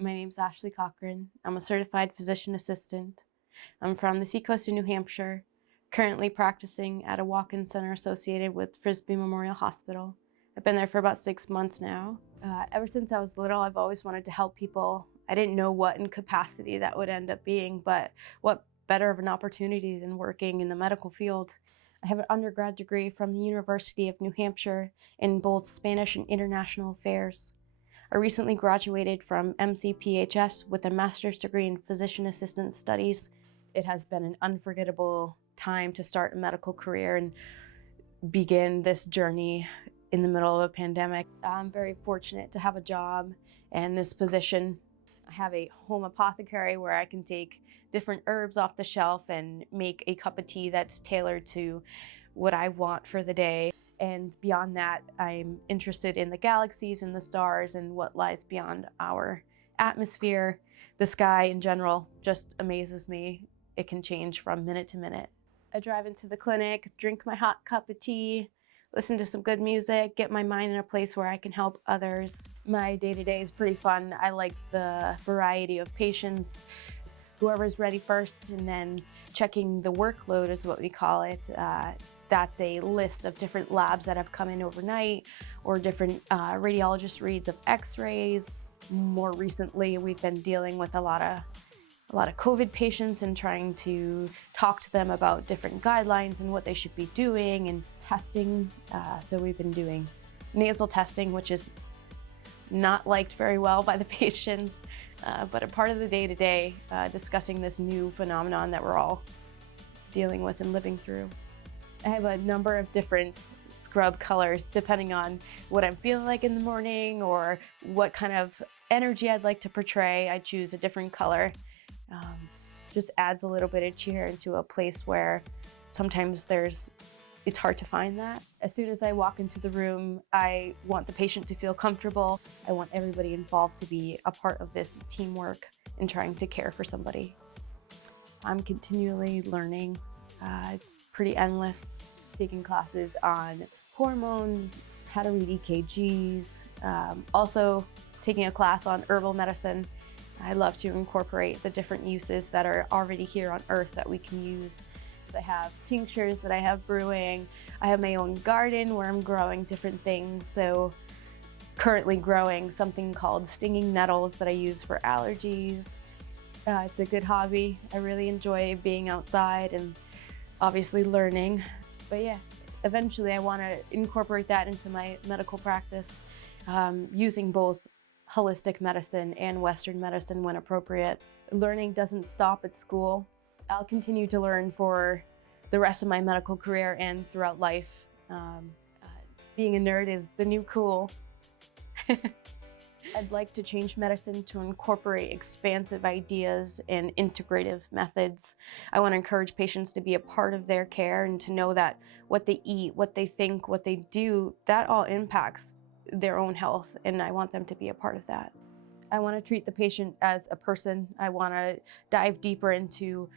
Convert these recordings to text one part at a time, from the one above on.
My name's Ashley Cochran. I'm a certified physician assistant. I'm from the seacoast of New Hampshire, currently practicing at a walk-in center associated with Frisbee Memorial Hospital. I've been there for about 6 months now. Ever since I was little, I've always wanted to help people. I didn't know what in capacity that would end up being, but what better of an opportunity than working in the medical field. I have an undergrad degree from the University of New Hampshire in both Spanish and International Affairs. I recently graduated from MCPHS with a master's degree in physician assistant studies. It has been an unforgettable time to start a medical career and begin this journey in the middle of a pandemic. I'm very fortunate to have a job and this position. I have a home apothecary where I can take different herbs off the shelf and make a cup of tea that's tailored to what I want for the day. And beyond that, I'm interested in the galaxies and the stars and what lies beyond our atmosphere. The sky in general just amazes me. It can change from minute to minute. I drive into the clinic, drink my hot cup of tea, listen to some good music, get my mind in a place where I can help others. My day-to-day is pretty fun. I like the variety of patients, whoever's ready first, and then checking the workload is what we call it. That's a list of different labs that have come in overnight or different radiologist reads of x-rays. More recently, we've been dealing with a lot of COVID patients and trying to talk to them about different guidelines and what they should be doing and testing. So we've been doing nasal testing, which is not liked very well by the patients, but a part of the day-to-day, discussing this new phenomenon that we're all dealing with and living through. I have a number of different scrub colors depending on what I'm feeling like in the morning or what kind of energy I'd like to portray. I choose a different color. Just adds a little bit of cheer into a place where sometimes it's hard to find that. As soon as I walk into the room, I want the patient to feel comfortable. I want everybody involved to be a part of this teamwork and trying to care for somebody. I'm continually learning. It's pretty endless. Taking classes on hormones, how to read EKGs, also taking a class on herbal medicine. I love to incorporate the different uses that are already here on Earth that we can use. I have tinctures that I have brewing. I have my own garden where I'm growing different things. So currently growing something called stinging nettles that I use for allergies. It's a good hobby. I really enjoy being outside and obviously learning. But yeah, eventually I want to incorporate that into my medical practice, using both holistic medicine and Western medicine when appropriate. Learning doesn't stop at school. I'll continue to learn for the rest of my medical career and throughout life. Being a nerd is the new cool. I'd like to change medicine to incorporate expansive ideas and integrative methods. I want to encourage patients to be a part of their care and to know that what they eat, what they think, what they do, that all impacts their own health, and I want them to be a part of that. I want to treat the patient as a person. I want to dive deeper into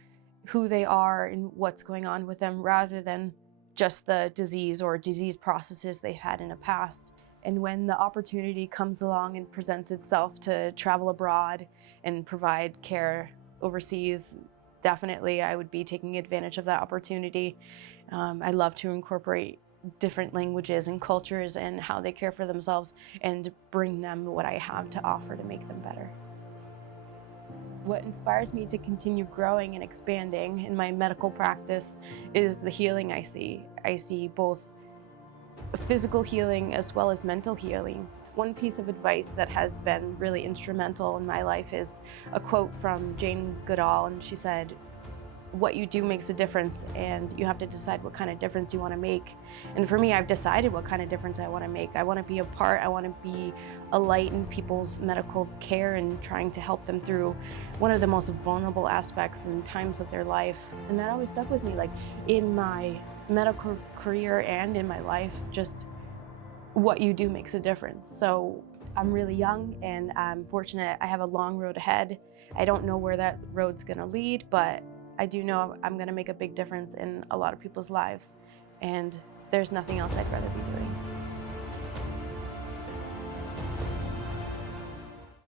who they are and what's going on with them rather than just the disease or disease processes they've had in the past. And when the opportunity comes along and presents itself to travel abroad and provide care overseas, definitely I would be taking advantage of that opportunity. I love to incorporate different languages and cultures and how they care for themselves and bring them what I have to offer to make them better. What inspires me to continue growing and expanding in my medical practice is the healing I see. I see both physical healing as well as mental healing. One piece of advice that has been really instrumental in my life is a quote from Jane Goodall, and she said, "What you do makes a difference, and you have to decide what kind of difference you want to make." And for me, I've decided what kind of difference I want to make. I want to be a part, I want to be a light in people's medical care and trying to help them through one of the most vulnerable aspects and times of their life. And that always stuck with me, like in my medical career and in my life, just what you do makes a difference. So I'm really young and I'm fortunate. I have a long road ahead. I don't know where that road's gonna lead, but I do know I'm gonna make a big difference in a lot of people's lives, and there's nothing else I'd rather be doing.